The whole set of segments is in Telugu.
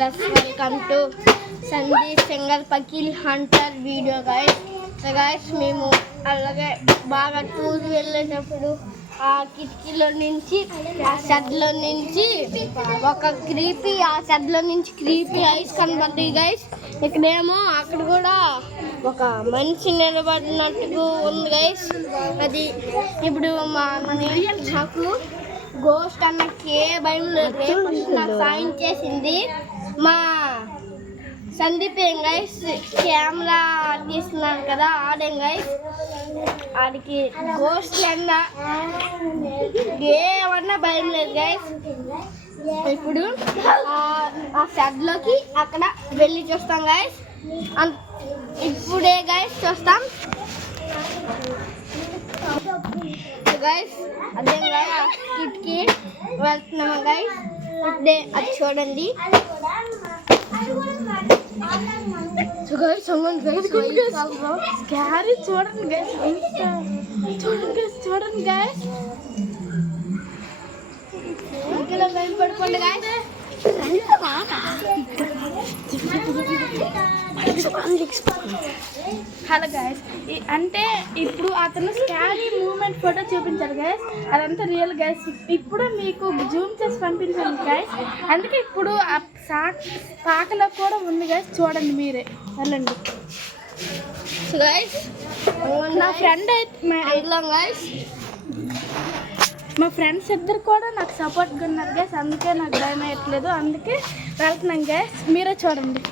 వెల్కమ్ టు సందీప్ సెంగల్ పకీల్ హంటర్ వీడియో గైస్. గైస్ మేము అలాగే బాగా టూర్ వెళ్ళేటప్పుడు ఆ కిటికీలో నుంచి ఆ షెడ్లో నుంచి ఒక క్రీపీ ఆ షెడ్లో నుంచి క్రీపీ ఐస్ కనబడ్డాయి గైస్. ఇక్కడేమో అక్కడ కూడా ఒక మనిషి నిలబడినట్టు ఉంది గైస్. అది ఇప్పుడు నాకు గోస్ట్ అన్నకే భయం లేదు. నాకు సాయం చేసింది మా సందీప్ గైస్. కెమెరా తీస్తున్నాను కదా ఆడేం గైస్. ఆడికి గోస్ట్ అన్నా ఏమన్నా భయం లేదు గైస్. ఇప్పుడు ఆ షెడ్లోకి అక్కడ వెళ్ళి చూస్తాం గైస్. ఇప్పుడే గైస్ చూస్తాం గైస్. అదే కిట్కి వెళ్తున్నాము గైస్. ఇప్పుడే అది చూడండి. చూడండి గైస్. ఇంట్లో భయపడుకోండి గైస్. హలో గైస్, అంటే ఇప్పుడు అతను స్కారీ మూమెంట్ ఫోటో చూపించారు గైస్. అదంతా రియల్ గైస్. ఇప్పుడు మీకు జూమ్ చేసి పంపించాను గైస్. అందుకే ఇప్పుడు ఆ పాకలో కూడా ఉంది గైస్. చూడండి మీరే, వెళ్ళండి గైస్. నా ఫ్రెండ్ మా ఫ్రెండ్స్ ఇద్దరు కూడా నాకు సపోర్ట్గా ఉన్నారు గైస్. అందుకే నాకు భయం వేయట్లేదు. అందుకే వెళ్తున్నాం గైస్. మీరే చూడండి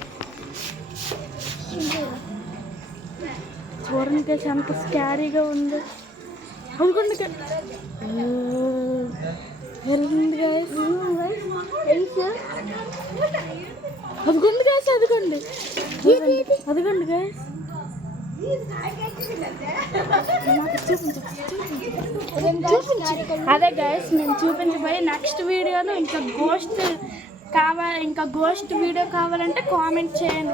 గైస్ ఎంత స్కారీగా ఉంది. అనుకోండి వెళ్ళండి గైస్. అదిగోండి గైస్, అదిగోండి గైస్. అదే గైస్, నేను చూపించబోయే నెక్స్ట్ వీడియోలో ఇంకా గోస్ట్ వీడియో కావాలంటే కామెంట్ చేయండి.